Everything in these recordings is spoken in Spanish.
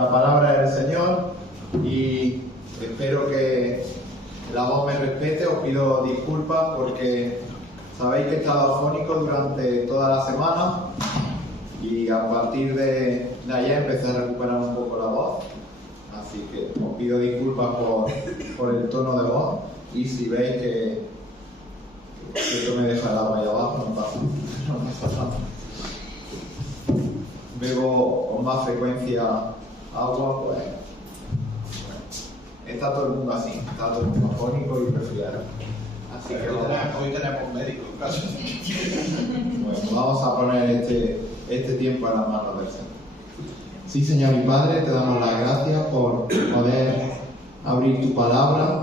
la palabra del Señor y espero que la voz me respete. Os pido disculpas porque sabéis que he estado afónico durante toda la semana y a partir de ayer empecé a recuperar un poco la voz, así que os pido disculpas por el tono de voz, y si veis que esto me deja el agua ahí abajo, no pasa nada. Bebo con más frecuencia agua, pues está todo el mundo así, está todo el mundo afónico y resfriado. Así que hoy tenemos médicos, casi. Bueno, vamos a poner este tiempo en las manos del Señor. Sí, Señor y Padre, te damos las gracias por poder abrir tu palabra,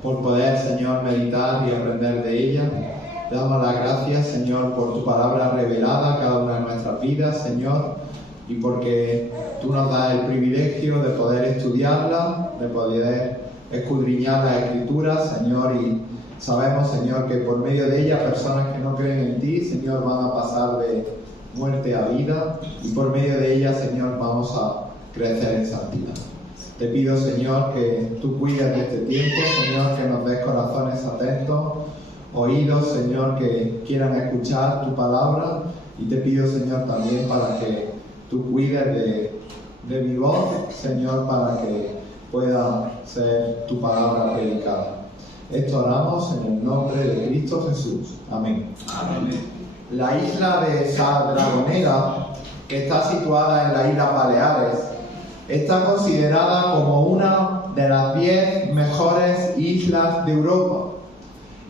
por poder, Señor, meditar y aprender de ella. Te damos las gracias, Señor, por tu palabra revelada a cada una de nuestras vidas, Señor, y porque tú nos das el privilegio de poder estudiarla, de poder escudriñar las Escrituras, Señor, y sabemos, Señor, que por medio de ella personas que no creen en ti, Señor, van a pasar de muerte a vida, y por medio de ella, Señor, vamos a crecer en santidad. Te pido, Señor, que tú cuides de este tiempo, Señor, que nos des corazones atentos, oídos, Señor, que quieran escuchar tu palabra, y te pido, Señor, también para que tú cuides de mi voz, Señor, para que pueda ser tu palabra predicada. Esto oramos en el nombre de Cristo Jesús. Amén. Amén. La isla de Sa Dragonera, que está situada en las Islas Baleares, está considerada como una de las 10 mejores islas de Europa.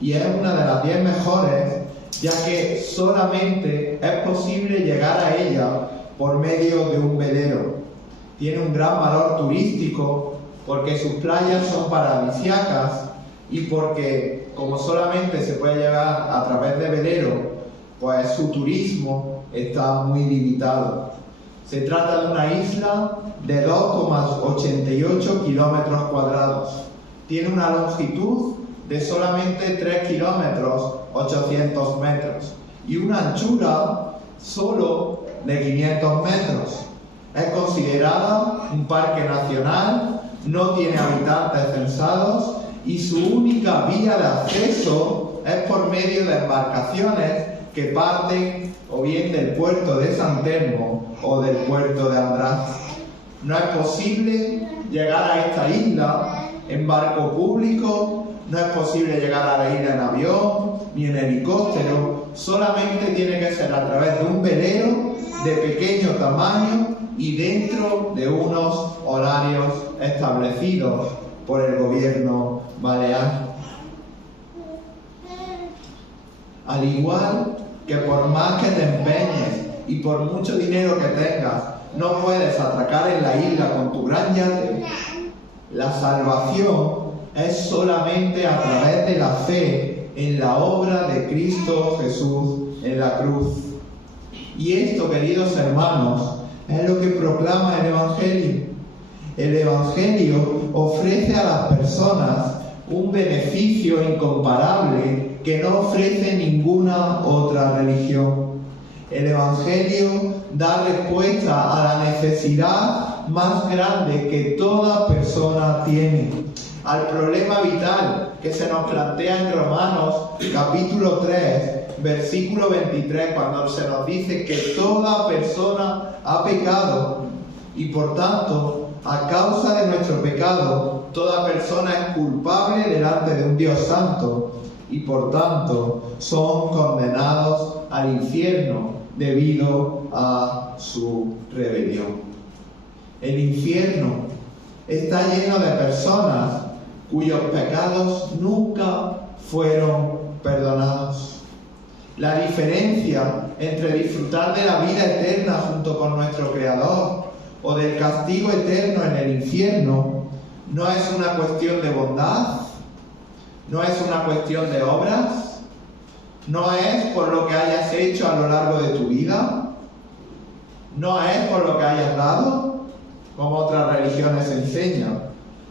Y es una de las 10 mejores, ya que solamente es posible llegar a ella por medio de un velero. Tiene un gran valor turístico porque sus playas son paradisíacas y porque, como solamente se puede llegar a través de velero, pues su turismo está muy limitado. Se trata de una isla de 2,88 kilómetros cuadrados. Tiene una longitud de solamente 3 kilómetros 800 metros y una anchura solo de 500 metros. Es considerada un parque nacional, no tiene habitantes censados y su única vía de acceso es por medio de embarcaciones que parten o bien del puerto de San Telmo o del puerto de András. No es posible llegar a esta isla en barco público, no es posible llegar a la isla en avión ni en helicóptero, solamente tiene que ser a través de un velero de pequeño tamaño y dentro de unos horarios establecidos por el gobierno balear. Al igual que por más que te empeñes y por mucho dinero que tengas, no puedes atracar en la isla con tu gran yate, la salvación es solamente a través de la fe en la obra de Cristo Jesús en la cruz. Y esto, queridos hermanos, es lo que proclama el Evangelio. El Evangelio ofrece a las personas un beneficio incomparable que no ofrece ninguna otra religión. El Evangelio da respuesta a la necesidad más grande que toda persona tiene, al problema vital que se nos plantea en Romanos capítulo 3, versículo 23, cuando se nos dice que toda persona ha pecado y por tanto, a causa de nuestro pecado, toda persona es culpable delante de un Dios santo y por tanto son condenados al infierno debido a su rebelión. El infierno está lleno de personas cuyos pecados nunca fueron perdonados. La diferencia entre disfrutar de la vida eterna junto con nuestro Creador o del castigo eterno en el infierno no es una cuestión de bondad, no es una cuestión de obras, no es por lo que hayas hecho a lo largo de tu vida, no es por lo que hayas dado, como otras religiones enseñan,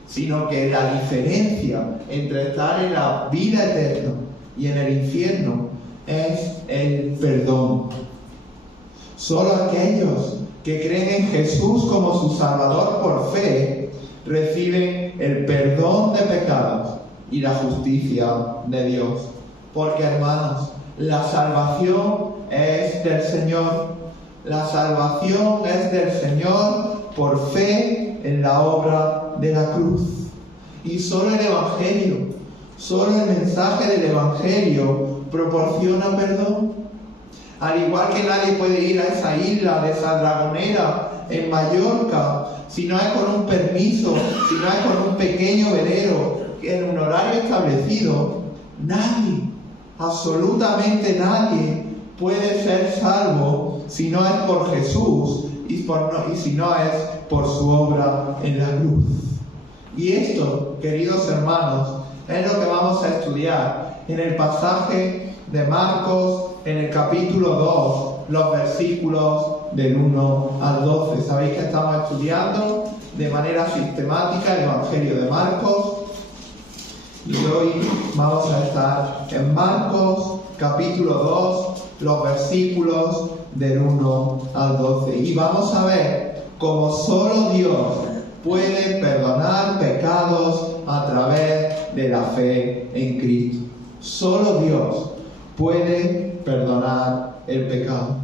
sino que la diferencia entre estar en la vida eterna y en el infierno es el perdón. Solo aquellos que creen en Jesús como su Salvador por fe, reciben el perdón de pecados y la justicia de Dios. Porque, hermanos, la salvación es del Señor. La salvación es del Señor por fe en la obra de la cruz. Y solo el Evangelio, solo el mensaje del Evangelio proporciona perdón. Al igual que nadie puede ir a esa isla de esa Dragonera en Mallorca si no es con un permiso, si no es con un pequeño velero en un horario establecido, nadie, absolutamente nadie, puede ser salvo si no es por Jesús y si no es por su obra en la cruz. Y esto, queridos hermanos, es lo que vamos a estudiar en el pasaje de Marcos, en el capítulo 2, los versículos del 1 al 12. Sabéis que estamos estudiando de manera sistemática el Evangelio de Marcos. Y hoy vamos a estar en Marcos, capítulo 2, los versículos del 1 al 12. Y vamos a ver cómo solo Dios puede perdonar pecados a través de la fe en Cristo. Solo Dios puede perdonar el pecado.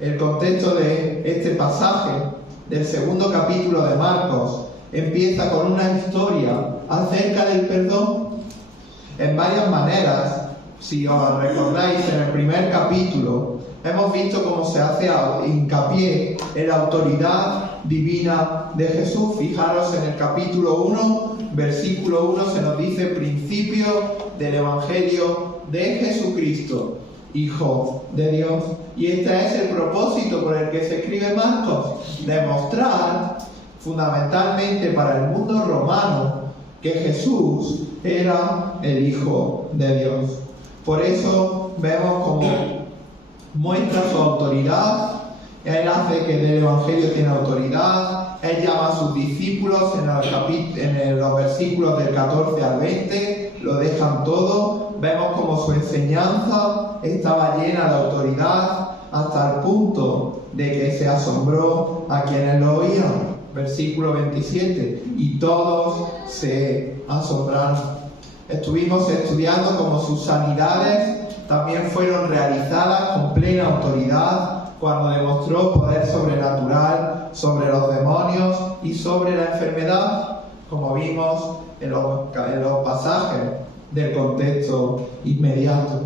El contexto de este pasaje, del segundo capítulo de Marcos, empieza con una historia acerca del perdón. En varias maneras, si os recordáis, en el primer capítulo hemos visto cómo se hace hincapié en la autoridad divina de Jesús. Fijaros en el capítulo 1, versículo 1, se nos dice principio del Evangelio de Jesucristo, Hijo de Dios. Y este es el propósito por el que se escribe Marcos: demostrar fundamentalmente para el mundo romano que Jesús era el Hijo de Dios. Por eso vemos como muestra su autoridad. Él hace que el Evangelio tiene autoridad. Él llama a sus discípulos en los versículos del 14 al 20, lo dejan todo. Vemos como su enseñanza estaba llena de autoridad hasta el punto de que se asombró a quienes lo oían. Versículo 27, y todos se asombraron. Estuvimos estudiando cómo sus sanidades también fueron realizadas con plena autoridad cuando demostró poder sobrenatural sobre los demonios y sobre la enfermedad, como vimos en los pasajes del contexto inmediato.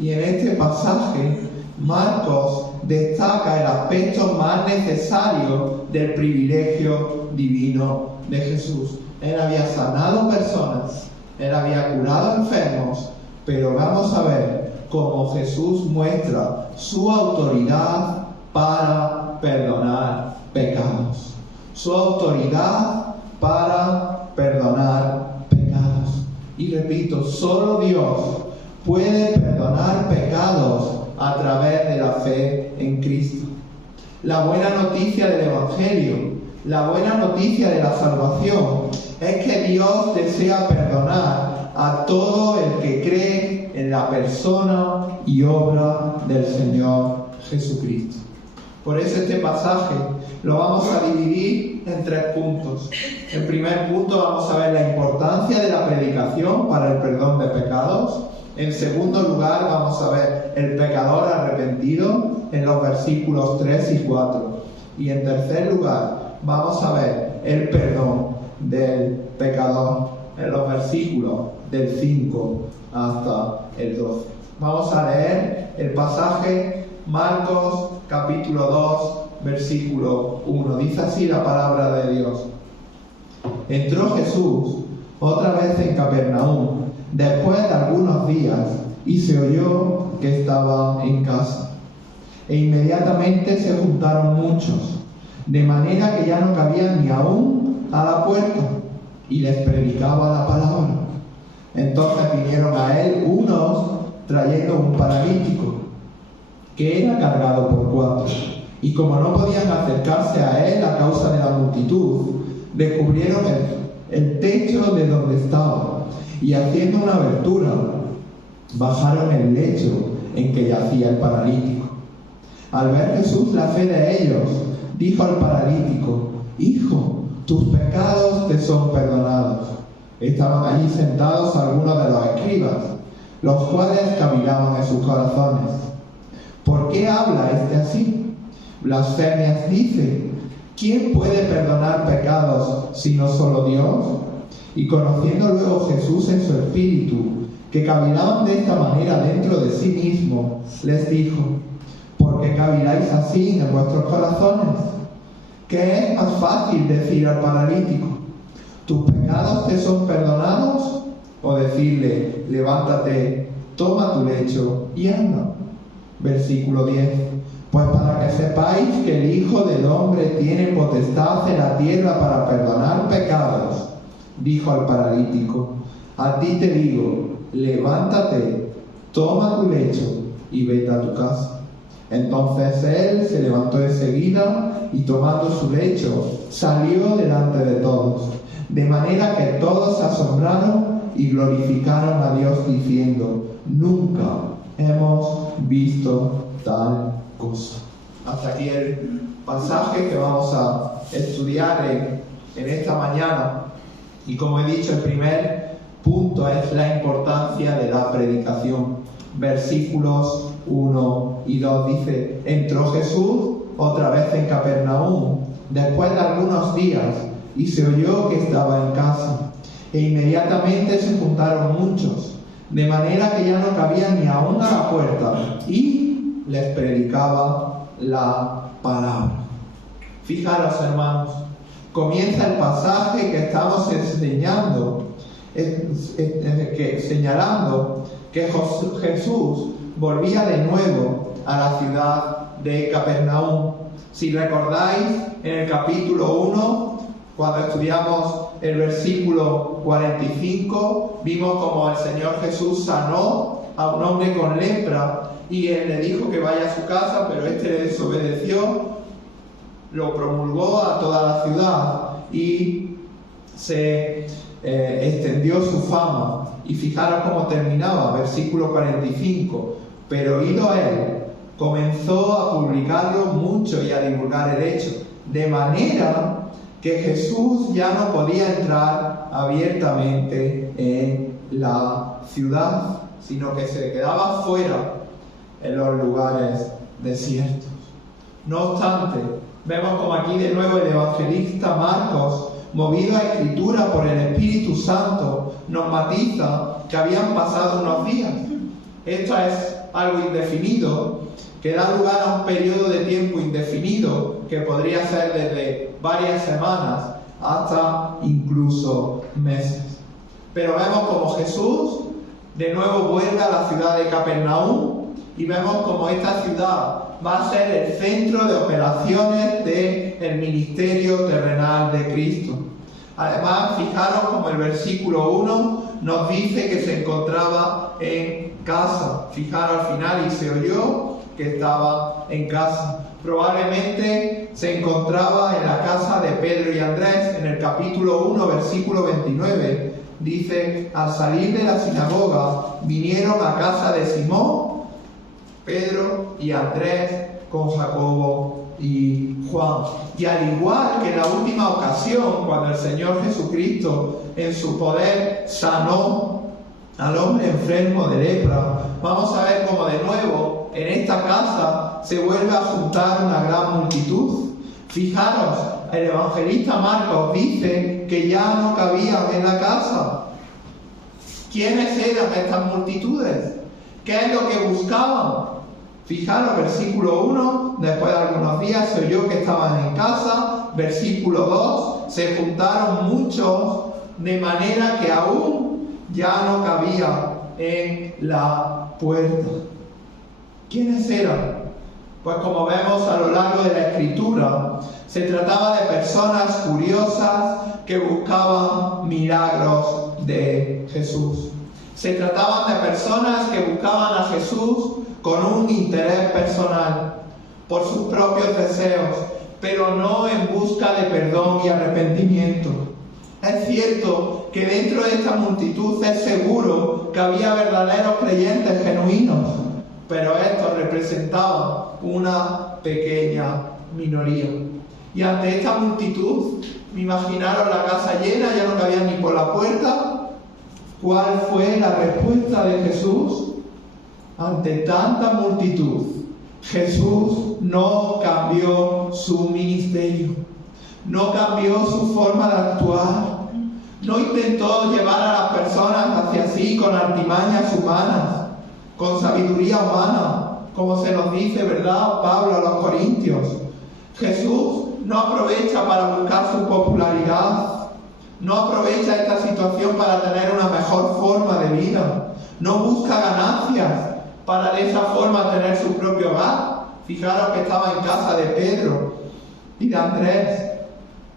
Y en este pasaje, Marcos destaca el aspecto más necesario del privilegio divino de Jesús. Él había sanado personas, él había curado enfermos, pero vamos a ver cómo Jesús muestra su autoridad para perdonar pecados. Su autoridad para perdonar pecados. Y repito, solo Dios puede perdonar pecados a través de la fe en Cristo. La buena noticia del Evangelio, la buena noticia de la salvación, es que Dios desea perdonar a todo el que cree en la persona y obra del Señor Jesucristo. Por eso este pasaje lo vamos a dividir en 3 puntos. En primer punto vamos a ver la importancia de la predicación para el perdón de pecados. En segundo lugar vamos a ver el pecador arrepentido en los versículos 3 y 4. Y en tercer lugar vamos a ver el perdón del pecador en los versículos del 5 hasta el 12. Vamos a leer el pasaje Marcos capítulo 2 versículo 1. Dice así la palabra de Dios. Entró Jesús otra vez en Capernaum después de algunos días y se oyó que estaba en casa. E inmediatamente se juntaron muchos, de manera que ya no cabían ni aún a la puerta, y les predicaba la palabra. Entonces vinieron a él unos trayendo un paralítico, que era cargado por 4, y como no podían acercarse a él a causa de la multitud, descubrieron el techo de donde estaba, y haciendo una abertura, bajaron el lecho en que yacía el paralítico. Al ver Jesús la fe de ellos, dijo al paralítico: Hijo, tus pecados te son perdonados. Estaban allí sentados algunos de los escribas, los cuales cavilaban en sus corazones: ¿por qué habla este así? Blasfemias dice. ¿Quién puede perdonar pecados sino solo Dios? Y conociendo luego Jesús en su espíritu, que cavilaban de esta manera dentro de sí mismo, les dijo: ¿por qué caviláis así en vuestros corazones? ¿Qué es más fácil decir al paralítico: tus pecados te son perdonados? O decirle: levántate, toma tu lecho y anda. Versículo 10. Pues para que sepáis que el Hijo del Hombre tiene potestad en la tierra para perdonar pecados, dijo al paralítico: a ti te digo, levántate, toma tu lecho y vete a tu casa. Entonces él se levantó enseguida y tomando su lecho salió delante de todos, de manera que todos se asombraron y glorificaron a Dios diciendo: nunca hemos visto tal cosa. Hasta aquí el pasaje que vamos a estudiar en esta mañana. Y como he dicho, el primer punto es la importancia de la predicación. Versículos 1 y 2 dice: entró Jesús otra vez en Capernaum, después de algunos días, y se oyó que estaba en casa. E inmediatamente se juntaron muchos, de manera que ya no cabía ni aún a la puerta, y les predicaba la palabra. Fijaros, hermanos, comienza el pasaje que estamos enseñando, señalando que Jesús volvía de nuevo a la ciudad de Capernaum. Si recordáis, en el capítulo 1, cuando estudiamos el versículo 45, vimos como el Señor Jesús sanó a un hombre con lepra y él le dijo que vaya a su casa, pero este le desobedeció, lo promulgó a toda la ciudad y se extendió su fama. Y fijaros cómo terminaba, versículo 45: pero oído él, comenzó a publicarlo mucho y a divulgar el hecho, de manera que Jesús ya no podía entrar abiertamente en la ciudad, sino que se quedaba fuera en los lugares desiertos. No obstante, vemos como aquí de nuevo el evangelista Marcos, movido a escritura por el Espíritu Santo, nos matiza que habían pasado unos días. Esto es algo indefinido, que da lugar a un periodo de tiempo indefinido, que podría ser desde varias semanas hasta incluso meses. Pero vemos como Jesús de nuevo vuelve a la ciudad de Capernaum y vemos como esta ciudad va a ser el centro de operaciones del ministerio terrenal de Cristo. Además, fijaros como el versículo 1 nos dice que se encontraba en casa. Fijaros al final: y se oyó que estaba en casa. Probablemente se encontraba en la casa de Pedro y Andrés. En el capítulo 1, versículo 29, dice: al salir de la sinagoga, vinieron a casa de Simón, Pedro y Andrés con Jacobo y Juan. Y al igual que en la última ocasión, cuando el Señor Jesucristo en su poder sanó al hombre enfermo de lepra, vamos a ver cómo de nuevo en esta casa se vuelve a juntar una gran multitud. Fijaros, el evangelista Marcos dice que ya no cabían en la casa. ¿Quiénes eran estas multitudes? ¿Qué es lo que buscaban? Fijaros, versículo 1, después de algunos días se oyó que estaban en casa. Versículo 2, se juntaron muchos, de manera que aún ya no cabía en la puerta. ¿Quiénes eran? Pues como vemos a lo largo de la Escritura, se trataba de personas curiosas que buscaban milagros de Jesús. Se trataban de personas que buscaban a Jesús con un interés personal, por sus propios deseos, pero no en busca de perdón y arrepentimiento. Es cierto que dentro de esta multitud es seguro que había verdaderos creyentes genuinos, pero estos representaban una pequeña minoría. Y ante esta multitud, imaginaros la casa llena, ya no cabían ni por la puerta. ¿Cuál fue la respuesta de Jesús? Ante tanta multitud, Jesús no cambió su ministerio, no cambió su forma de actuar, no intentó llevar a las personas hacia sí con artimañas humanas, con sabiduría humana, como se nos dice, ¿verdad, Pablo a los Corintios? Jesús no aprovecha para buscar su popularidad, no aprovecha esta situación para tener una mejor forma de vida, no busca ganancias para de esa forma tener su propio hogar. Fijaros que estaba en casa de Pedro y de Andrés.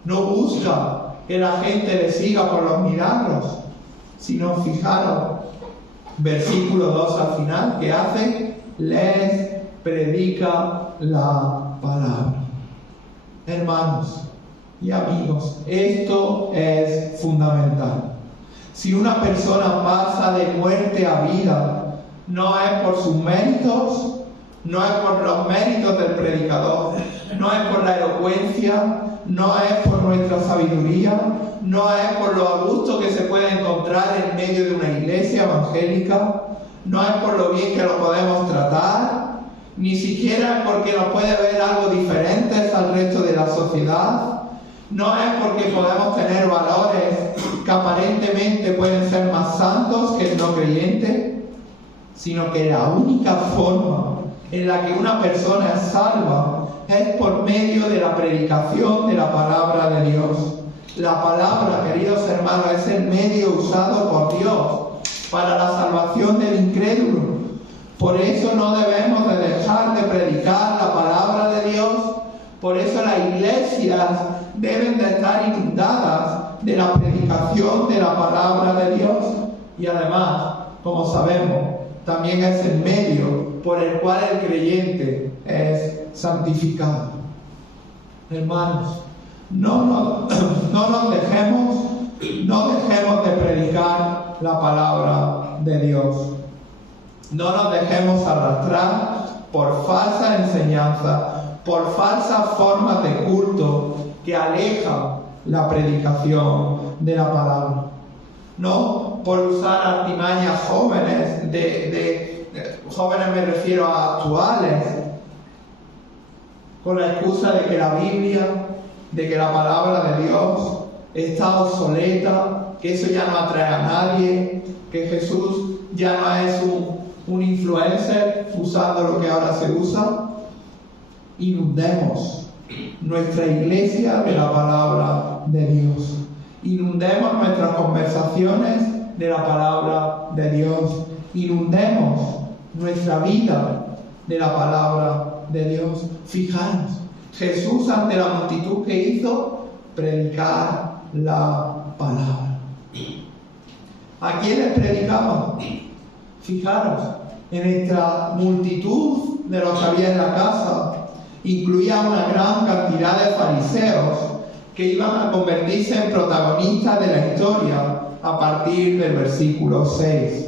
No busca que la gente le siga por los milagros, sino, fijaros, versículo 2 al final, que hace, les predica la palabra. Hermanos y amigos, esto es fundamental. Si una persona pasa de muerte a vida, no es por sus méritos, no es por los méritos del predicador, no es por la elocuencia, no es por nuestra sabiduría, no es por lo a gusto que se puede encontrar en medio de una iglesia evangélica, no es por lo bien que lo podemos tratar, ni siquiera porque nos puede ver algo diferentes al resto de la sociedad, no es porque podemos tener valores que aparentemente pueden ser más santos que el no creyente, sino que la única forma en la que una persona es salva es por medio de la predicación de la palabra de Dios. La palabra, queridos hermanos, es el medio usado por Dios para la salvación del incrédulo. Por eso no debemos de dejar de predicar la palabra de Dios. Por eso las iglesias deben de estar inundadas de la predicación de la palabra de Dios. Y además, como sabemos, también es el medio por el cual el creyente es santificado. Hermanos, no dejemos de predicar la palabra de Dios. No nos dejemos arrastrar por falsa enseñanza, por falsas formas de culto que alejan la predicación de la palabra. No por usar artimañas jóvenes, jóvenes me refiero a actuales, con la excusa de que la Biblia, de que la palabra de Dios está obsoleta, que eso ya no atrae a nadie, que Jesús ya no es un influencer usando lo que ahora se usa. Inundemos nuestra iglesia de la palabra de Dios. Inundemos nuestras conversaciones de la palabra de Dios. Inundemos nuestra vida de la palabra de Dios. Fijaros, Jesús ante la multitud que hizo, predicar la palabra. ¿A quiénes predicaba? Fijaros, en esta multitud de los que había en la casa, incluía una gran cantidad de fariseos que iban a convertirse en protagonistas de la historia a partir del versículo 6.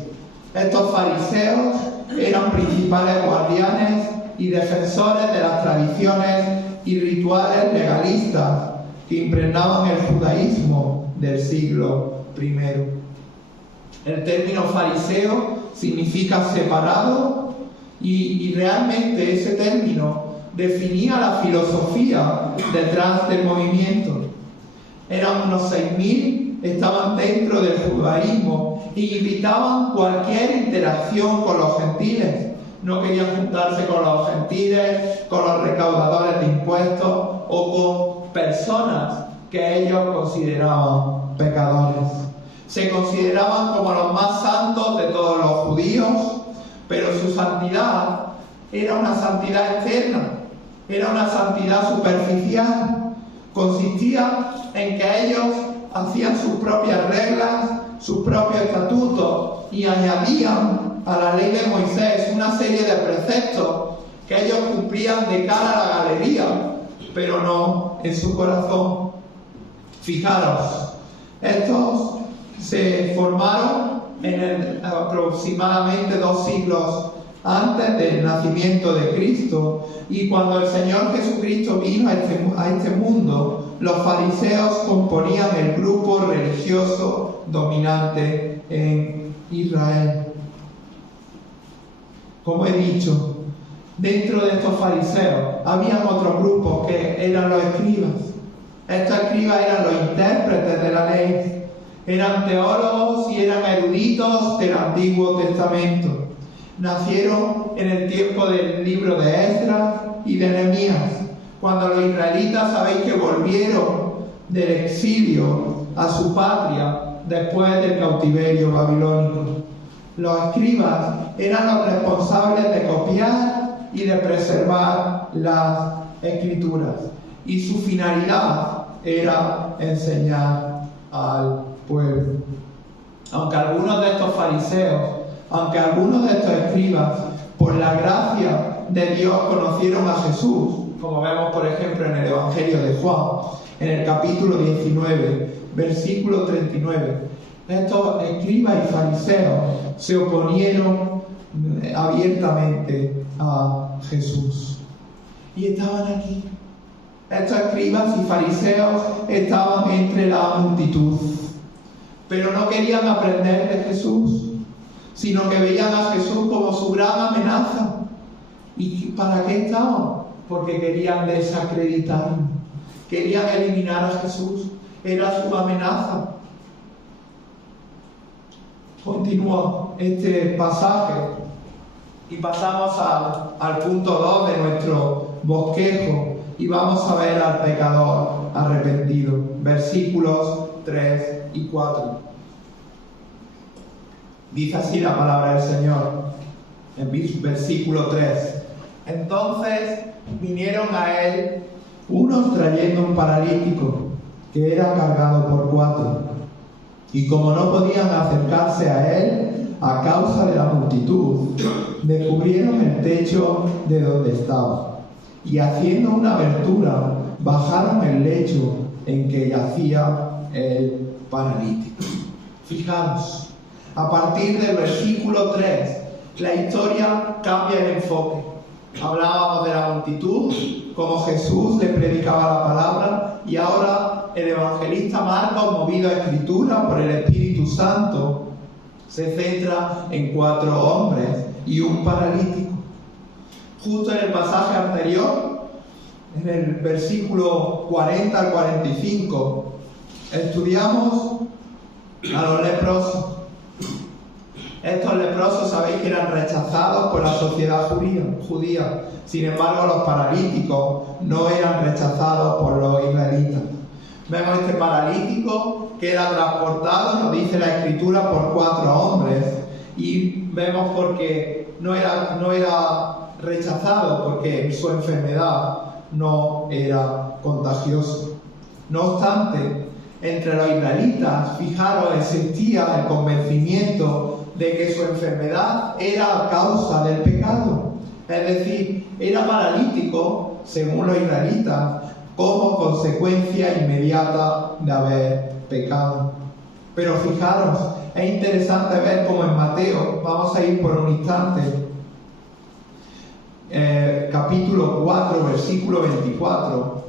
Estos fariseos eran principales guardianes y defensores de las tradiciones y rituales legalistas que impregnaban el judaísmo del siglo I. El término fariseo significa separado y realmente ese término definía la filosofía detrás del movimiento. Eran unos 6.000, estaban dentro del judaísmo y evitaban cualquier interacción con los gentiles. No querían juntarse con los gentiles, con los recaudadores de impuestos o con personas que ellos consideraban pecadores. Se consideraban como los más santos de todos los judíos, pero su santidad era una santidad externa, era una santidad superficial. Consistía en que ellos hacían sus propias reglas, sus propios estatutos y añadían a la ley de Moisés una serie de preceptos que ellos cumplían de cara a la galería, pero no en su corazón. Fijaros, estos se formaron en aproximadamente 2 siglos antes del nacimiento de Cristo. Y cuando el Señor Jesucristo vino a este mundo, los fariseos componían el grupo religioso dominante en Israel. Como he dicho, dentro de estos fariseos habían otros grupos que eran los escribas. Estos escribas eran los intérpretes de la ley. Eran teólogos y eran eruditos del Antiguo Testamento. Nacieron en el tiempo del libro de Esdras y de Nehemías, cuando los israelitas sabéis que volvieron del exilio a su patria después del cautiverio babilónico. Los escribas eran los responsables de copiar y de preservar las escrituras, y su finalidad era enseñar al pueblo. Aunque algunos de estos fariseos, aunque algunos de estos escribas, por la gracia de Dios conocieron a Jesús, como vemos por ejemplo en el Evangelio de Juan, en el capítulo 19, versículo 39, estos escribas y fariseos se oponieron abiertamente a Jesús. Y estaban aquí. Estos escribas y fariseos estaban entre la multitud, pero no querían aprender de Jesús, sino que veían a Jesús como su gran amenaza. ¿Y para qué estaban? Porque querían desacreditarlo, querían eliminar a Jesús, era su amenaza. Continúa este pasaje y pasamos al punto 2 de nuestro bosquejo y vamos a ver al pecador arrepentido, versículos 3 y 4. Dice así la palabra del Señor, en versículo 3. Entonces vinieron a él unos trayendo un paralítico que era cargado por 4. Y como no podían acercarse a él a causa de la multitud, descubrieron el techo de donde estaba. Y haciendo una abertura, bajaron el lecho en que yacía el paralítico. Fijaos, a partir del versículo 3, la historia cambia el enfoque. Hablábamos de la multitud, como Jesús le predicaba la palabra, y ahora el evangelista Marcos, movido a escritura por el Espíritu Santo, se centra en 4 hombres y un paralítico. Justo en el pasaje anterior, en el versículo 40 al 45, estudiamos a los leprosos. Estos leprosos sabéis que eran rechazados por la sociedad judía. Sin embargo, los paralíticos no eran rechazados por los israelitas. Vemos este paralítico que era transportado, nos dice la Escritura, por 4 hombres. Y vemos porque no era rechazado, porque su enfermedad no era contagiosa. No obstante, entre los israelitas, fijaros, existía el convencimiento de que su enfermedad era a causa del pecado. Es decir, era paralítico, según los israelitas, como consecuencia inmediata de haber pecado. Pero fijaros, es interesante ver cómo en Mateo, vamos a ir por un instante, capítulo 4, versículo 24,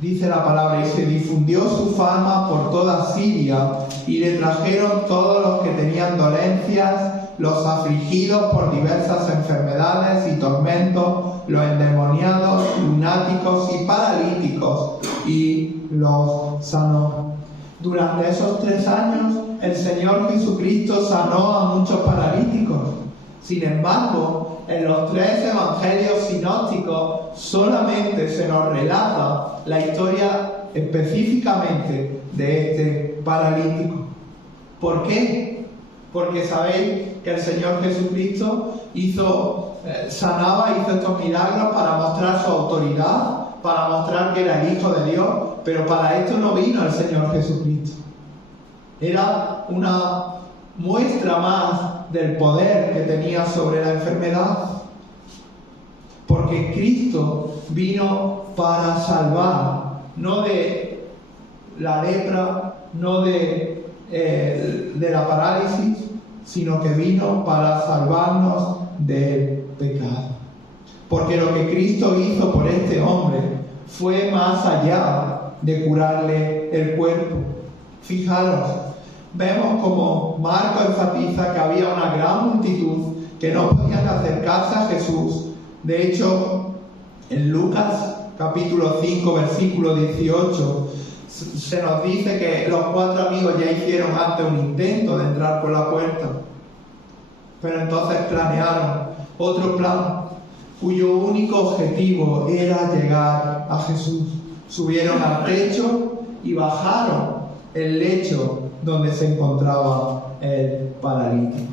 dice la palabra, y se difundió su fama por toda Siria, y le trajeron todos los que tenían dolencias, los afligidos por diversas enfermedades y tormentos, los endemoniados, lunáticos y paralíticos, y los sanó. Durante esos 3 años, el Señor Jesucristo sanó a muchos paralíticos. Sin embargo, en los 3 evangelios sinópticos solamente se nos relata la historia específicamente de este paralítico. ¿Por qué? Porque sabéis que el Señor Jesucristo sanaba, hizo estos milagros para mostrar su autoridad, para mostrar que era el Hijo de Dios, pero para esto no vino el Señor Jesucristo. Era una muestra más del poder que tenía sobre la enfermedad. Porque Cristo vino para salvar, no de la lepra, no de la parálisis, sino que vino para salvarnos del pecado. Porque lo que Cristo hizo por este hombre fue más allá de curarle el cuerpo. Fijaros, vemos como Marcos enfatiza que había una gran multitud que no podían acercarse a Jesús. De hecho, en Lucas capítulo 5, versículo 18, se nos dice que los 4 amigos ya hicieron antes un intento de entrar por la puerta. Pero entonces planearon otro plan, cuyo único objetivo era llegar a Jesús. Subieron al techo y bajaron el lecho donde se encontraba el paralítico.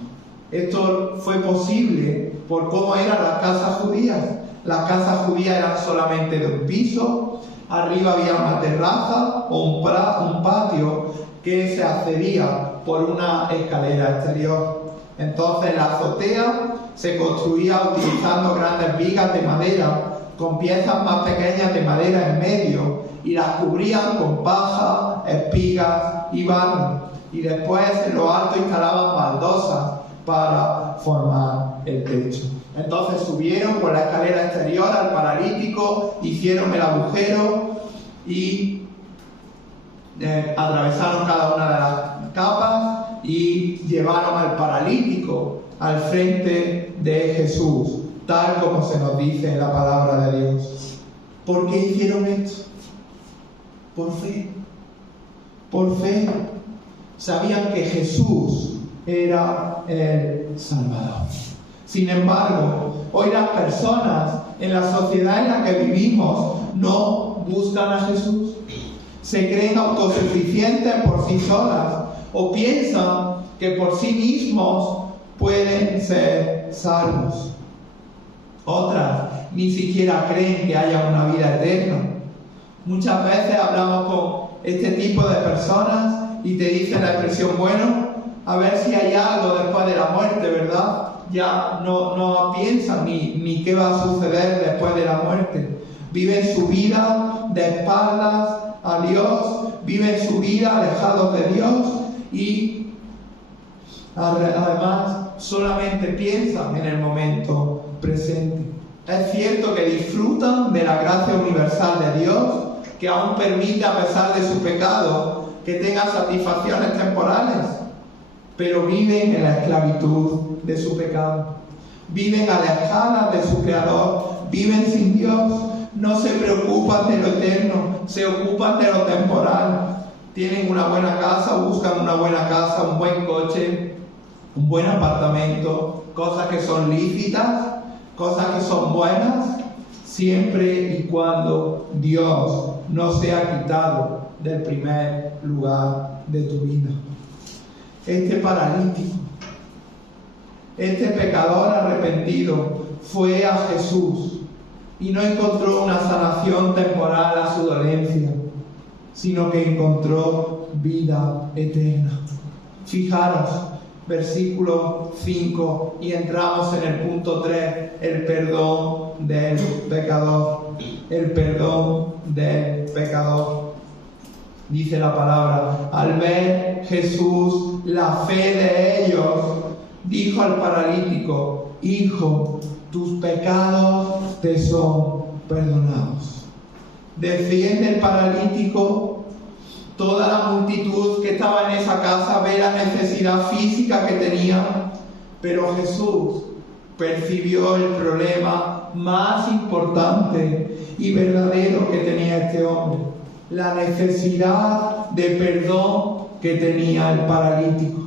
Esto fue posible por cómo eran las casas judías. Las casas judías eran solamente de un piso, arriba había una terraza o un patio que se accedía por una escalera exterior. Entonces la azotea se construía utilizando grandes vigas de madera con piezas más pequeñas de madera en medio y las cubrían con paja, espigas y barro. Y después en lo alto instalaban baldosas para formar el techo. Entonces subieron por la escalera exterior al paralítico, hicieron el agujero y atravesaron cada una de las capas y llevaron al paralítico al frente de Jesús, tal como se nos dice en la palabra de Dios. ¿Por qué hicieron esto? Por fe. Por fe. Sabían que Jesús era el Salvador. Sin embargo, hoy las personas en la sociedad en la que vivimos no buscan a Jesús. Se creen autosuficientes por sí solas o piensan que por sí mismos pueden ser salvos. Otras ni siquiera creen que haya una vida eterna. Muchas veces hablamos con este tipo de personas y te dicen la expresión, bueno, a ver si hay algo después de la muerte, ¿verdad? Ya no piensan ni qué va a suceder después de la muerte. Viven su vida de espaldas a Dios, viven su vida alejados de Dios y además solamente piensan en el momento presente. Es cierto que disfrutan de la gracia universal de Dios, que aún permite, a pesar de su pecado, que tengan satisfacciones temporales, pero viven en la esclavitud de su pecado. Viven alejadas de su Creador, viven sin Dios, no se preocupan de lo eterno, se ocupan de lo temporal. Tienen una buena casa, buscan una buena casa, un buen coche, un buen apartamento, cosas que son lícitas, cosas que son buenas, siempre y cuando Dios no sea quitado del primer lugar de tu vida. Este paralítico, este pecador arrepentido, fue a Jesús y no encontró una sanación temporal a su dolencia, sino que encontró vida eterna. Fijaros, versículo 5, y entramos en el punto 3, el perdón del pecador. El perdón del pecador. Dice la palabra, al ver Jesús la fe de ellos, dijo al paralítico, hijo, tus pecados te son perdonados. Defiende el paralítico. Toda la multitud que estaba en esa casa ve la necesidad física que tenía, pero Jesús percibió el problema más importante y verdadero que tenía este hombre, la necesidad de perdón que tenía el paralítico.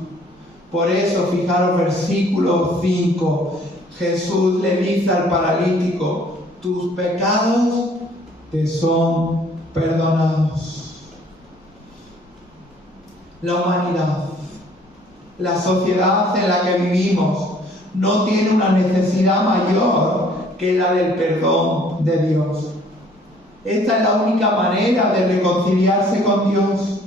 Por eso, fijaros, versículo 5, Jesús le dice al paralítico, tus pecados te son perdonados. La humanidad, la sociedad en la que vivimos, no tiene una necesidad mayor que la del perdón de Dios. Esta es la única manera de reconciliarse con Dios.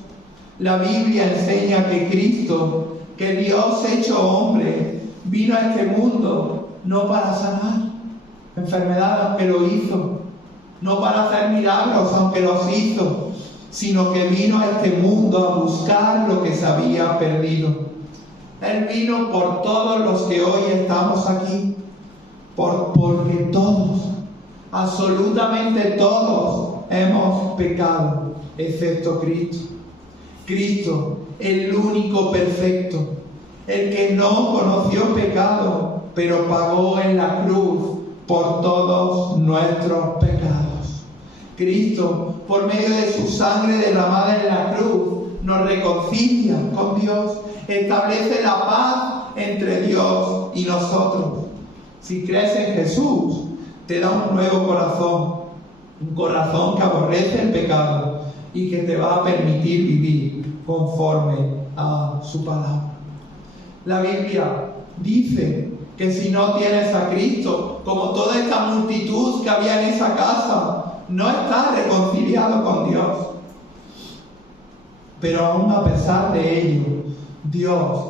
La Biblia enseña que Cristo, que Dios hecho hombre, vino a este mundo no para sanar enfermedades, aunque lo hizo, no para hacer milagros, aunque los hizo, sino que vino a este mundo a buscar lo que se había perdido. Él vino por todos los que hoy estamos aquí, porque todos, absolutamente todos, hemos pecado, excepto Cristo. Cristo, el único perfecto, el que no conoció pecado, pero pagó en la cruz por todos nuestros pecados. Cristo, por medio de su sangre derramada en la cruz, nos reconcilia con Dios, establece la paz entre Dios y nosotros. Si crees en Jesús, te da un nuevo corazón, un corazón que aborrece el pecado y que te va a permitir vivir conforme a su palabra. La Biblia dice que si no tienes a Cristo, como toda esta multitud que había en esa casa, no estás reconciliado con Dios. Pero aún a pesar de ello, Dios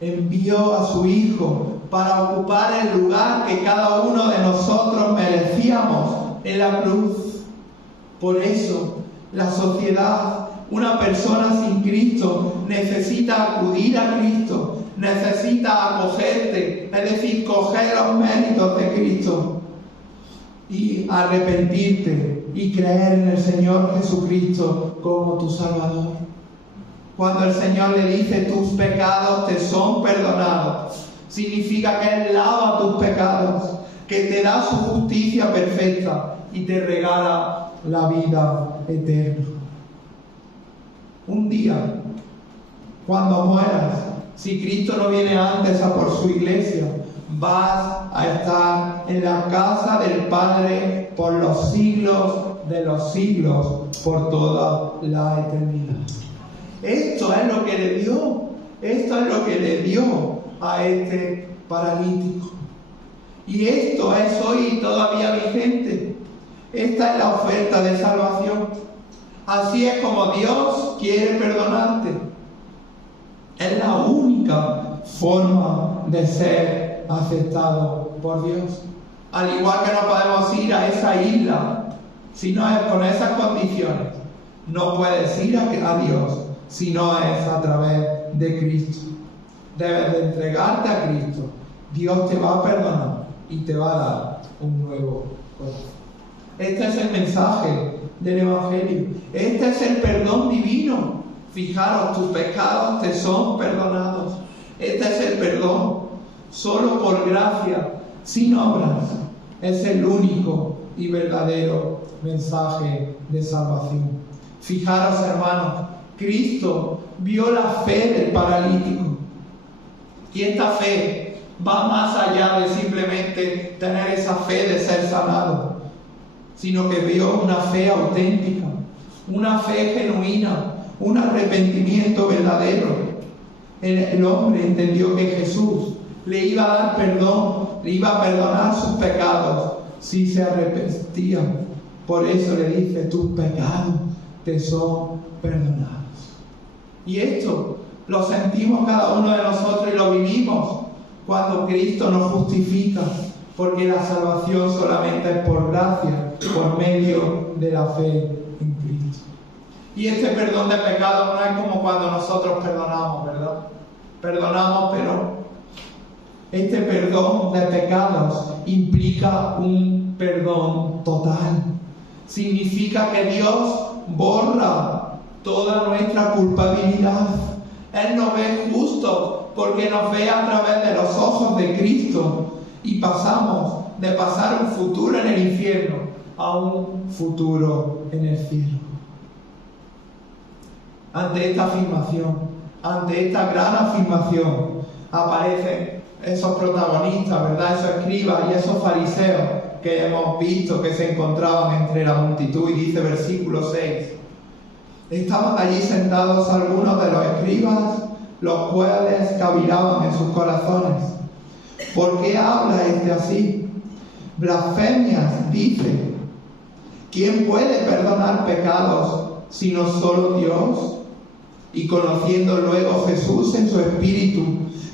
envió a su Hijo para ocupar el lugar que cada uno de nosotros merecíamos en la cruz. Por eso, la sociedad, una persona sin Cristo, necesita acudir a Cristo, necesita acogerte, es decir, coger los méritos de Cristo y arrepentirte y creer en el Señor Jesucristo como tu Salvador. Cuando el Señor le dice tus pecados te son perdonados, significa que Él lava tus pecados, que te da su justicia perfecta y te regala la vida eterna. Un día, cuando mueras, si Cristo no viene antes a por su iglesia, vas a estar en la casa del Padre por los siglos de los siglos, por toda la eternidad. Esto es lo que le dio a este paralítico. Y esto es hoy todavía vigente. Esta es la oferta de salvación. Así es como Dios quiere perdonarte. Es la única forma de ser aceptado por Dios. Al igual que no podemos ir a esa isla si no es con esas condiciones, no puedes ir a Dios si no es a través de Cristo. Debes de entregarte a Cristo. Dios te va a perdonar y te va a dar un nuevo corazón. Este es el mensaje del Evangelio. Este es el perdón divino. Fijaros, tus pecados te son perdonados. Este es el perdón, solo por gracia, sin obras. Es el único y verdadero mensaje de salvación. Fijaros, hermanos, Cristo vio la fe del paralítico. Y esta fe va más allá de simplemente tener esa fe de ser sanado, sino que vio una fe auténtica, una fe genuina, un arrepentimiento verdadero. El hombre entendió que Jesús le iba a dar perdón, le iba a perdonar sus pecados si se arrepentían. Por eso le dice, tus pecados te son perdonados. Y esto lo sentimos cada uno de nosotros y lo vivimos cuando Cristo nos justifica, porque la salvación solamente es por gracia, por medio de la fe en Cristo. Y este perdón de pecados no es como cuando nosotros perdonamos, ¿verdad? Perdonamos, pero este perdón de pecados implica un perdón total. Significa que Dios borra toda nuestra culpabilidad. Él nos ve justos porque nos ve a través de los ojos de Cristo y pasamos de pasar un futuro en el infierno a un futuro en el cielo. Ante esta afirmación, ante esta gran afirmación, aparecen esos protagonistas, ¿verdad? Esos escribas y esos fariseos que hemos visto que se encontraban entre la multitud. Y dice versículo 6: estaban allí sentados algunos de los escribas, los cuales cavilaban en sus corazones: ¿por qué habla este así? Blasfemias dice. ¿Quién puede perdonar pecados sino solo Dios? Y conociendo luego Jesús en su espíritu,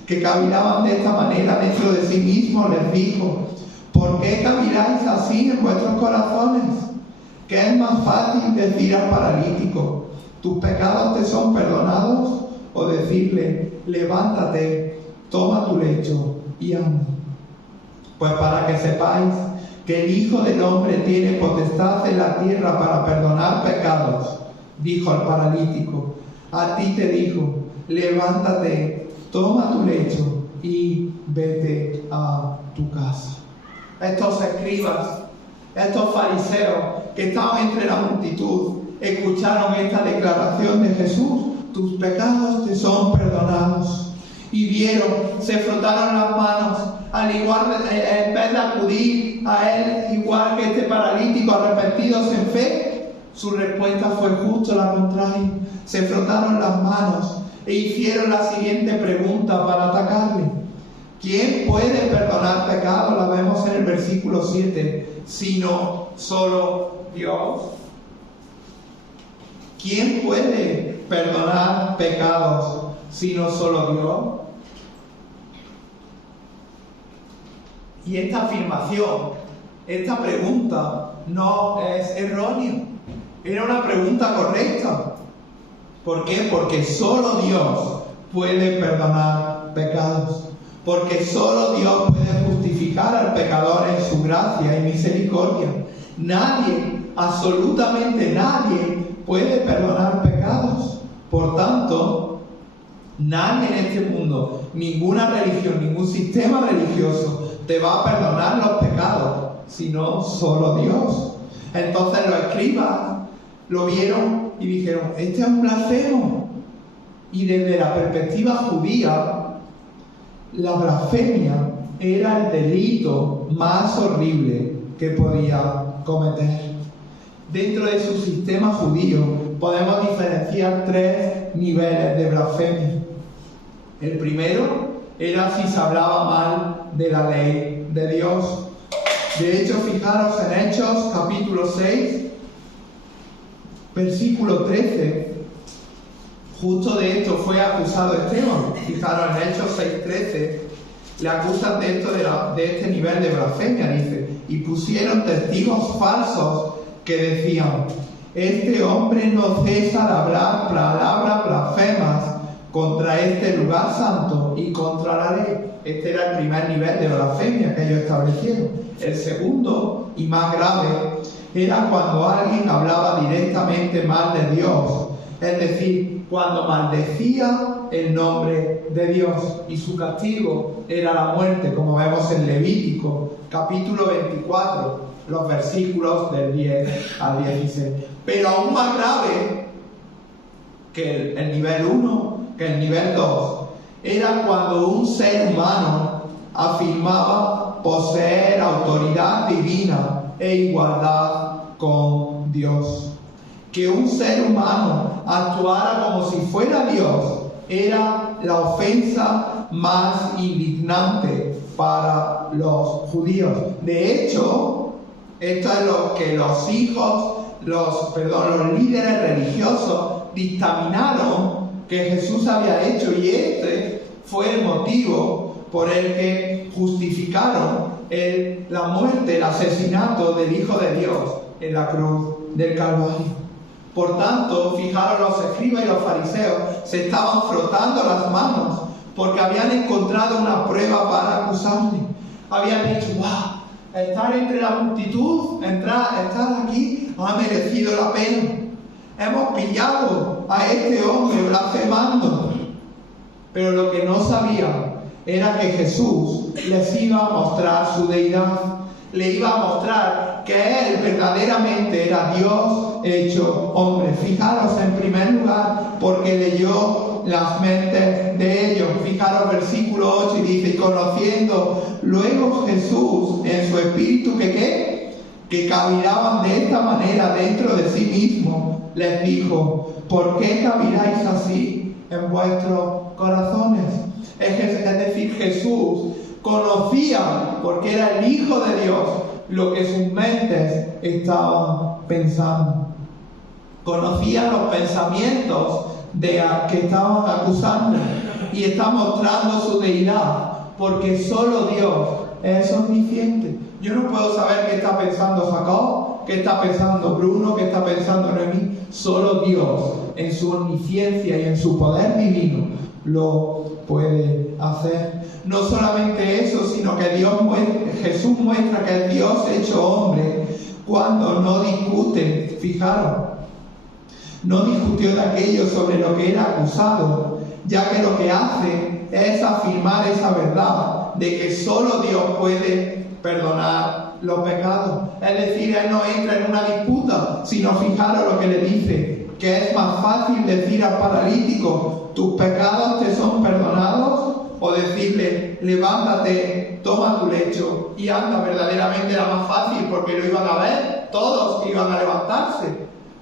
que cavilaban de esta manera dentro de sí mismo, les dijo: ¿por qué caviláis así en vuestros corazones? ¿Qué es más fácil decir al paralítico: tus pecados te son perdonados? O decirle: levántate, toma tu lecho y anda. Pues para que sepáis que el Hijo del Hombre tiene potestad en la tierra para perdonar pecados, dijo al paralítico. A ti te digo, levántate, toma tu lecho y vete a tu casa. Estos escribas, estos fariseos que estaban entre la multitud, escucharon esta declaración de Jesús: tus pecados te son perdonados. Y vieron, se frotaron las manos, al igual en vez de acudir a él, igual que este paralítico, arrepentidos en fe, su respuesta fue justo la contraria. Se frotaron las manos e hicieron la siguiente pregunta para atacarle: ¿quién puede perdonar pecados? La vemos en el versículo 7, sino solo Dios. ¿Quién puede perdonar pecados sino solo Dios? Y esta afirmación, esta pregunta no es errónea. Era una pregunta correcta. ¿Por qué? Porque solo Dios puede perdonar pecados. Porque solo Dios puede justificar al pecador en su gracia y misericordia. Nadie, absolutamente nadie, puede perdonar pecados. Por tanto, nadie en este mundo, ninguna religión, ningún sistema religioso te va a perdonar los pecados, sino solo Dios. Entonces los escribas lo vieron y dijeron: este es un blasfemo. Y desde la perspectiva judía, la blasfemia era el delito más horrible que podía cometer. Dentro de su sistema judío podemos diferenciar 3 niveles de blasfemia. El primero era si se hablaba mal de la ley de Dios. De hecho, fijaros en Hechos capítulo 6, versículo 13. Justo de esto fue acusado Esteban. Fijaros en Hechos 6:13. Le acusan de esto, de este nivel de blasfemia, dice: y pusieron testigos falsos que decían: este hombre no cesa de hablar palabras blasfemas contra este lugar santo y contra la ley. Este era el primer nivel de blasfemia que ellos establecieron. El segundo, y más grave, era cuando alguien hablaba directamente mal de Dios, es decir, cuando maldecía el nombre de Dios, y su castigo era la muerte, como vemos en Levítico capítulo 24, los versículos del 10 al 16. Pero aún más grave que el nivel 1, que el nivel 2, era cuando un ser humano afirmaba poseer autoridad divina e igualdad con Dios. Que un ser humano actuara como si fuera Dios era la ofensa más indignante para los judíos. De hecho, esto es lo que los líderes religiosos dictaminaron que Jesús había hecho, y este fue el motivo por el que justificaron la muerte, el asesinato del Hijo de Dios en la cruz del Calvario. Por tanto, fijaros, los escribas y los fariseos se estaban frotando las manos porque habían encontrado una prueba para acusarle. Habían dicho: ¡wow! Estar entre la multitud, estar aquí, ha merecido la pena. Hemos pillado a este hombre blasfemando. Pero lo que no sabían era que Jesús les iba a mostrar su deidad. Le iba a mostrar que Él verdaderamente era Dios hecho hombre. Fijaros, en primer lugar, porque leyó las mentes de ellos. Fijaros versículo 8 y dice: y conociendo luego Jesús en su espíritu que cavilaban de esta manera dentro de sí mismo, les dijo: ¿por qué caviláis así en vuestros corazones? Es decir, Jesús conocía, porque era el Hijo de Dios, lo que sus mentes estaban pensando. Conocía los pensamientos que estaban acusando, y está mostrando su deidad, porque solo Dios es omnisciente. Yo no puedo saber qué está pensando Jacob, qué está pensando Bruno, qué está pensando Noemí. Solo Dios en su omnisciencia y en su poder divino lo puede hacer. No solamente eso, sino que Jesús muestra que es Dios hecho hombre cuando no discute. Fijaros, no discutió de aquello sobre lo que era acusado, ya que lo que hace es afirmar esa verdad de que solo Dios puede perdonar los pecados. Es decir, Él no entra en una disputa, sino fijaros lo que le dice, que es más fácil decir al paralítico, tus pecados te son perdonados, o decirle, levántate, toma tu lecho y anda. Verdaderamente era más fácil porque lo iban a ver, todos iban a levantarse,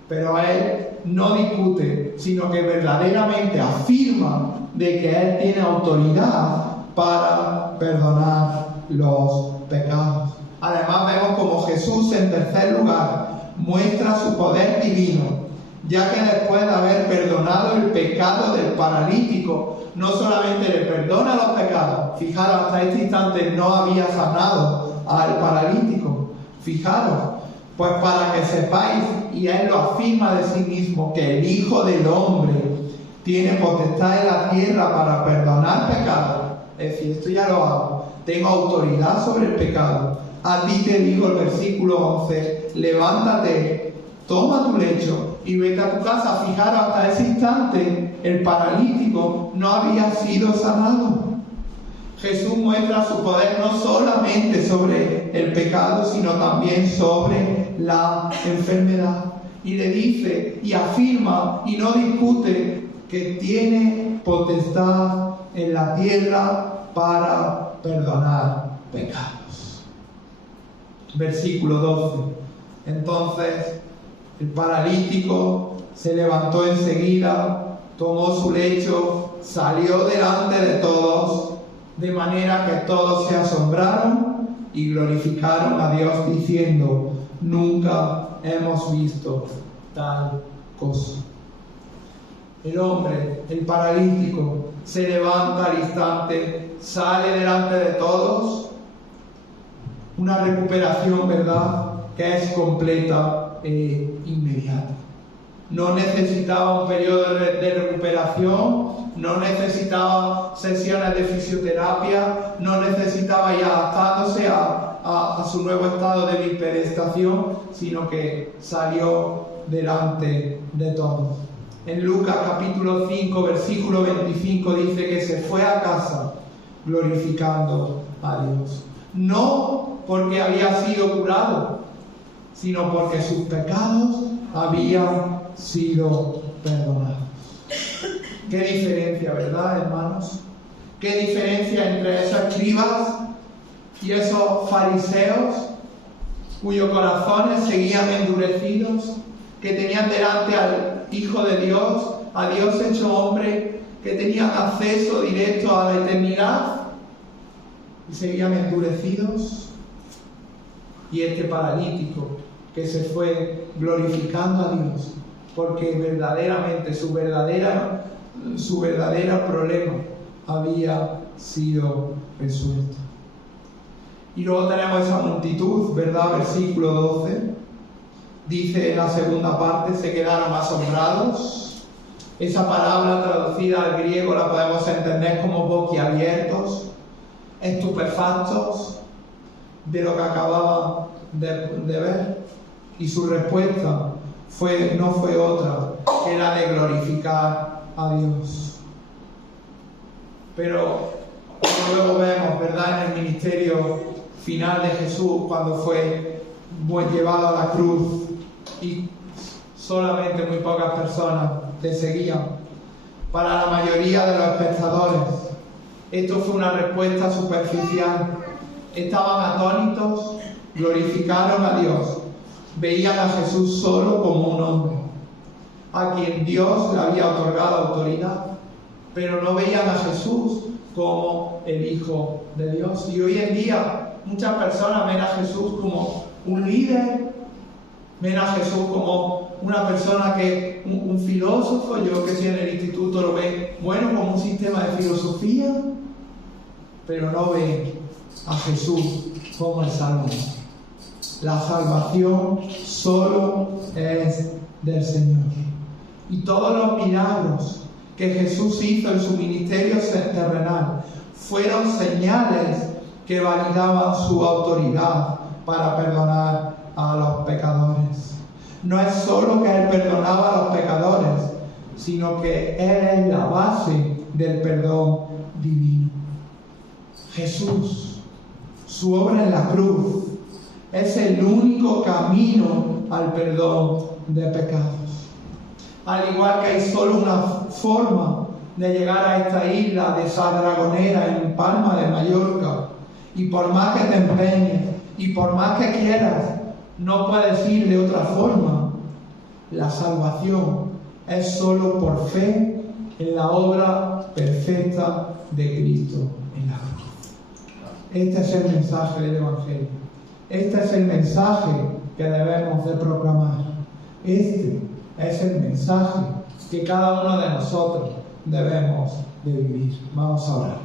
pero Él no discute, sino que verdaderamente afirma de que Él tiene autoridad para perdonar los pecados. Además vemos como Jesús, en tercer lugar, muestra su poder divino, ya que después de haber perdonado el pecado del paralítico, no solamente le perdona los pecados. Fijaros, hasta este instante no había sanado al paralítico. Fijaros, pues para que sepáis, y Él lo afirma de sí mismo, que el Hijo del Hombre tiene potestad en la tierra para perdonar pecados. Es decir, esto ya lo hago. Tengo autoridad sobre el pecado. A ti te digo, el versículo 11, levántate, toma tu lecho y vete a tu casa. Fijaros, hasta ese instante el paralítico no había sido sanado. Jesús muestra su poder no solamente sobre el pecado, sino también sobre la enfermedad. Y le dice y afirma y no discute que tiene potestad en la tierra para perdonar pecados. Versículo 12. Entonces el paralítico se levantó enseguida, tomó su lecho, salió delante de todos, de manera que todos se asombraron y glorificaron a Dios diciendo, nunca hemos visto tal cosa. El hombre, el paralítico, se levanta al instante, sale delante de todos. Una recuperación, ¿verdad?, que es completa e inmediata. No necesitaba un periodo de recuperación, no necesitaba sesiones de fisioterapia, no necesitaba ir adaptándose a su nuevo estado de bipedestación, sino que salió delante de todos. En Lucas capítulo 5, versículo 25 dice que se fue a casa glorificando a Dios. No porque había sido curado, sino porque sus pecados habían sido perdonados. Qué diferencia, ¿verdad, hermanos? Qué diferencia entre esos escribas y esos fariseos cuyos corazones seguían endurecidos, que tenían delante al Hijo de Dios, a Dios hecho hombre, que tenían acceso directo a la eternidad y seguían endurecidos. Y este paralítico que se fue glorificando a Dios, porque verdaderamente su verdadero problema había sido resuelto. Y luego tenemos esa multitud, ¿verdad? Versículo 12. Dice en la segunda parte, se quedaron asombrados. Esa palabra traducida al griego la podemos entender como boquiabiertos, estupefactos de lo que acababan de ver. Y su respuesta no fue otra que la de glorificar a Dios. Pero luego vemos, ¿verdad?, en el ministerio final de Jesús, cuando fue llevado a la cruz y solamente muy pocas personas le seguían. Para la mayoría de los espectadores, esto fue una respuesta superficial. Estaban atónitos, glorificaron a Dios, veían a Jesús solo como un hombre, a quien Dios le había otorgado autoridad, pero no veían a Jesús como el Hijo de Dios. Y hoy en día muchas personas ven a Jesús como un líder, ven a Jesús como una persona que, un filósofo. Yo que estoy en el instituto lo ven, bueno, como un sistema de filosofía, pero no ven a Jesús como el Salvador. La salvación solo es del Señor. y todos los milagros que Jesús hizo en su ministerio terrenal fueron señales que validaban su autoridad para perdonar a los pecadores. No es solo que Él perdonaba a los pecadores, sino que Él es la base del perdón divino. Jesús, su obra en la cruz, es el único camino al perdón de pecados. Al igual que hay solo una forma de llegar a esta isla de Sadragonera en Palma de Mallorca, y por más que te empeñes y por más que quieras, no puedes ir de otra forma. La salvación es solo por fe en la obra perfecta de Cristo en la cruz. Este es el mensaje del Evangelio. Este es el mensaje que debemos de proclamar. Este es el mensaje que cada uno de nosotros debemos de vivir. Vamos a orar.